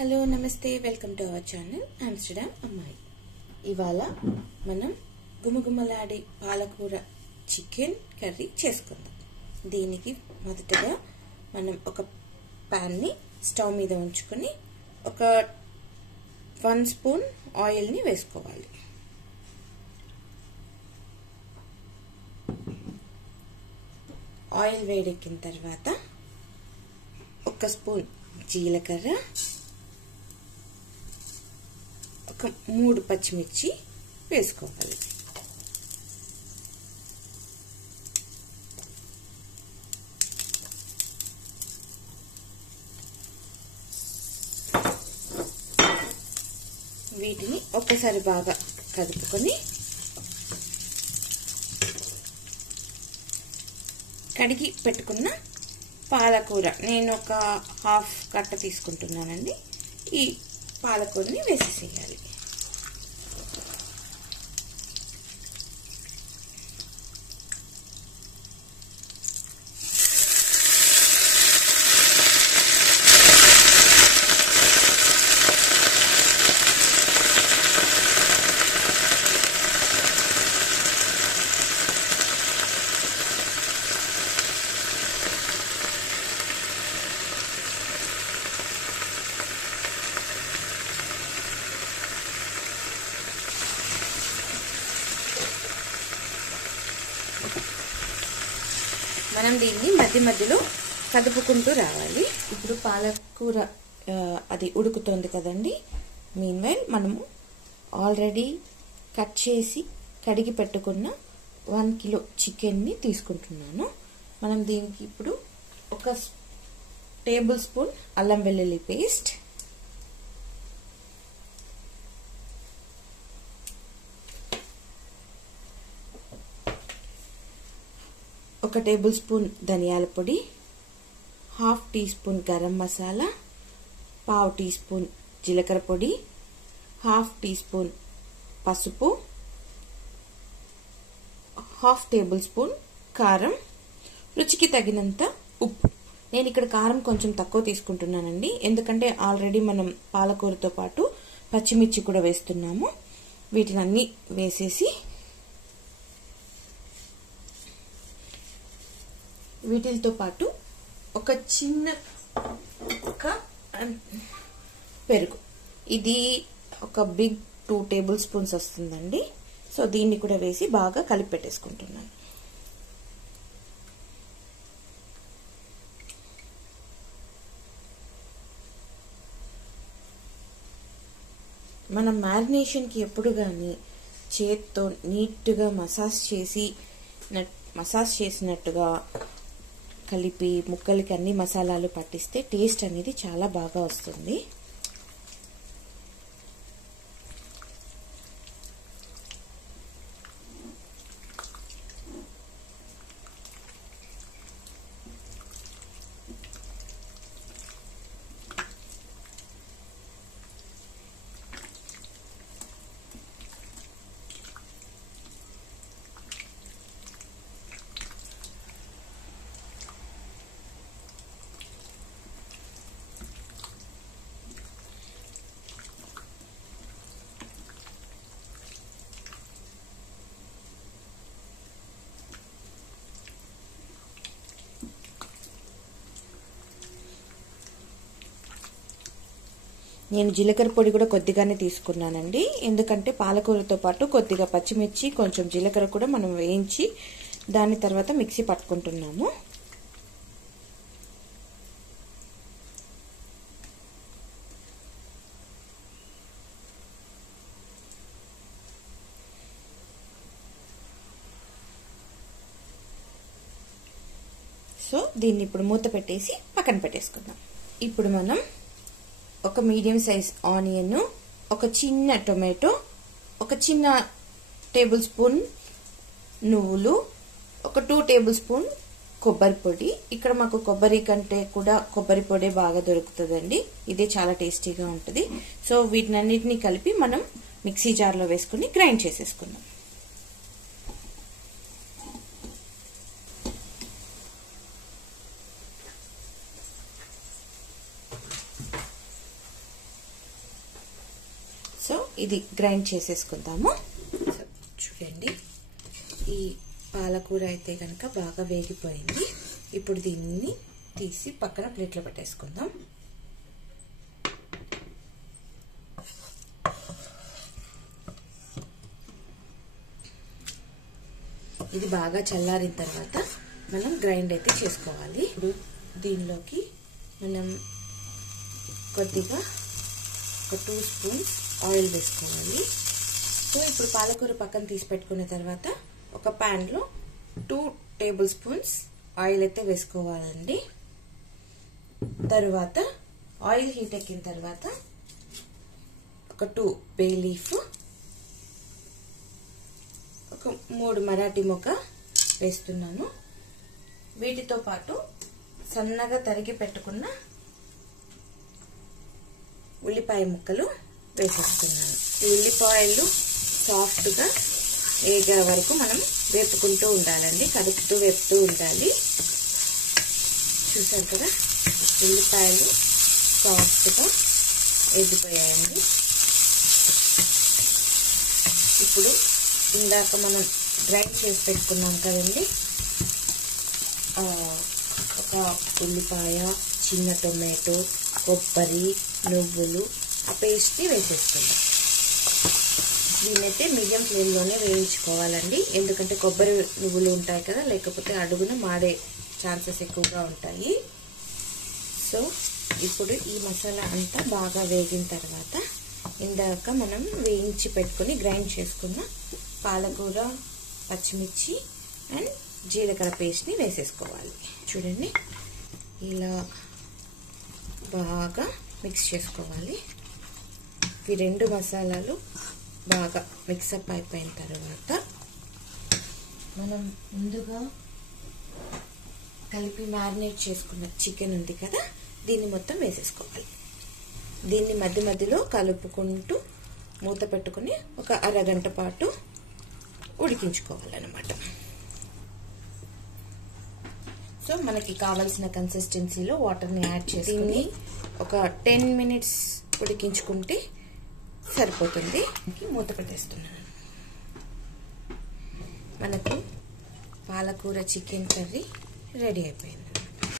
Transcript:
Hello నమస్తే welcome to our channel Amsterdam అమ్మాయి. ఇవాళ మనం గుమగుమలాడే పాలకూర చికెన్ కర్రీ చేసుకుందాం. దీనికి మొదటగా మనం ఒక ప్యాన్ని స్టవ్ మీద ఉంచుకొని ఒక 1 స్పూన్ ఆయిల్ని వేసుకోవాలి. ఆయిల్ వేడెక్కిన తర్వాత 1 స్పూన్ జీలకర్ర, ఒక 3 పచ్చిమిర్చి వేసుకోవాలి. వీటిని ఒక్కసారి బాగా కలుపుకొని కడిగి పెట్టుకున్న పాలకూర, నేను ఒక హాఫ్ కట్ట తీసుకుంటున్నానండి. ఈ పాలకూరని వేసేసేయాలి. మనం దీన్ని మధ్య మధ్యలో కదుపుకుంటూ రావాలి. ఇప్పుడు పాలకూర అది ఉడుకుతోంది కదండి. మీన్వైల్ మనము ఆల్రెడీ కట్ చేసి కడిగి పెట్టుకున్న 1 కిలో చికెన్ని తీసుకుంటున్నాను. మనం దీనికి ఇప్పుడు 1 టేబుల్ స్పూన్ అల్లం వెల్లుల్లి పేస్ట్, 1 టేబుల్ స్పూన్ ధనియాల పొడి, 1/2 teaspoon garam masala, 1/2 teaspoon జీలకర్ర పొడి, 1/2 టీ స్పూన్ పసుపు, 1/2 టేబుల్ స్పూన్ కారం, రుచికి తగినంత ఉప్పు. నేను ఇక్కడ కారం కొంచెం తక్కువ తీసుకుంటున్నానండి, ఎందుకంటే ఆల్రెడీ మనం పాలకూరతో పాటు పచ్చిమిర్చి కూడా వేస్తున్నాము. వీటిని అన్ని వేసేసి వీటితో పాటు ఒక చిన్న పెరుగు, ఇది ఒక బిగ్ 2 టేబుల్ స్పూన్స్ వస్తుందండి. సో దీన్ని కూడా వేసి బాగా కలిపి పెట్టేసుకుంటున్నాను. మనం మ్యారినేషన్కి ఎప్పుడు కానీ చేత్తో నీట్గా మసాజ్ చేసినట్టుగా కలిపి ముక్కలకి అన్ని మసాలాలు పట్టిస్తే టేస్ట్ అనేది చాలా బాగా వస్తుంది. నేను జీలకర్ర పొడి కూడా కొద్దిగానే తీసుకున్నానండి, ఎందుకంటే పాలకూరతో పాటు కొద్దిగా పచ్చిమిర్చి, కొంచెం జీలకర్ర కూడా మనం వేయించి దాని తర్వాత మిక్సీ పట్టుకుంటున్నాము. సో దీన్ని ఇప్పుడు మూత పెట్టేసి పక్కన పెట్టేసుకుందాం. ఇప్పుడు మనం ఒక మీడియం సైజ్ ఆనియన్, ఒక చిన్న టొమాటో, ఒక చిన్న టేబుల్ స్పూన్ నువ్వులు, ఒక 2 టేబుల్ స్పూన్ కొబ్బరి పొడి. ఇక్కడ మాకు కొబ్బరి కంటే కూడా కొబ్బరి పొడి బాగా దొరుకుతుందండి, ఇదే చాలా టేస్టీగా ఉంటుంది. సో వీటినన్నిటినీ కలిపి మనం మిక్సీ జార్లో వేసుకుని గ్రైండ్ చేసేసుకుందాం. ఇది గ్రైండ్ చేసేసుకుందాము. చూడండి, ఈ పాలకూర అయితే కనుక బాగా వేగిపోయింది. ఇప్పుడు దీన్ని తీసి పక్కన ప్లేట్లో పెట్టేసుకుందాం. ఇది బాగా చల్లారిన తర్వాత మనం గ్రైండ్ అయితే చేసుకోవాలి. ఇప్పుడు దీనిలోకి మనం కొద్దిగా ఒక 2 స్పూన్స్ ఆయిల్ వేసుకోవాలి. సో ఇప్పుడు పాలకూర పక్కన తీసి పెట్టుకున్న తర్వాత ఒక ప్యాన్లో 2 టేబుల్ స్పూన్స్ ఆయిల్ అయితే వేసుకోవాలండి. తర్వాత ఆయిల్ హీట్ ఎక్కిన తర్వాత ఒక 2 బే లీఫ్, ఒక 3 మరాఠీ మొగ్గ వేస్తున్నాను. వీటితో పాటు సన్నగా తరిగి పెట్టుకున్న ఉల్లిపాయ ముక్కలు వేసేస్తున్నాను. ఈ ఉల్లిపాయలు సాఫ్ట్గా వేగే వరకు మనం వేపుకుంటూ ఉండాలండి, కలుపుతూ వేపుతూ ఉండాలి. చూసారు కదా, ఉల్లిపాయలు సాఫ్ట్గా వేగిపోయాయండి. ఇప్పుడు ఇందాక మనం గ్రైండ్ చేసి పెట్టుకున్నాం కదండి, ఒక ఉల్లిపాయ, చిన్న టొమాటో, కొబ్బరి, నువ్వులు, ఆ పేస్ట్ని వేసేసుకుందాం. దీన్నైతే మీడియం ఫ్లేమ్లోనే వేయించుకోవాలండి, ఎందుకంటే కొబ్బరి నువ్వులు ఉంటాయి కదా, లేకపోతే అడుగున మాడే ఛాన్సెస్ ఎక్కువగా ఉంటాయి. సో ఇప్పుడు ఈ మసాలా అంతా బాగా వేగిన తర్వాత ఇందాక మనం వేయించి పెట్టుకొని గ్రైండ్ చేసుకున్న పాలకూర, పచ్చిమిర్చి అండ్ జీలకర్ర పేస్ట్ని వేసేసుకోవాలి. చూడండి, ఇలా బాగా మిక్స్ చేసుకోవాలి. ఈ 2 మసాలాలు బాగా మిక్సప్ అయిపోయిన తర్వాత మనం ముందుగా కలిపి మ్యారినేట్ చేసుకున్న చికెన్ ఉంది కదా, దీన్ని మొత్తం వేసేసుకోవాలి. దీన్ని మధ్య మధ్యలో కలుపుకుంటూ మూత పెట్టుకుని ఒక అరగంట పాటు ఉడికించుకోవాలన్నమాట. సో మనకి కావాల్సిన కన్సిస్టెన్సీలో వాటర్ని యాడ్ చేసుకుని ఒక 10 మినిట్స్ ఉడికించుకుంటే సరిపోతుంది. మూత పెట్టేస్తున్నాను. మనకు పాలకూర చికెన్ కర్రీ రెడీ అయిపోయింది.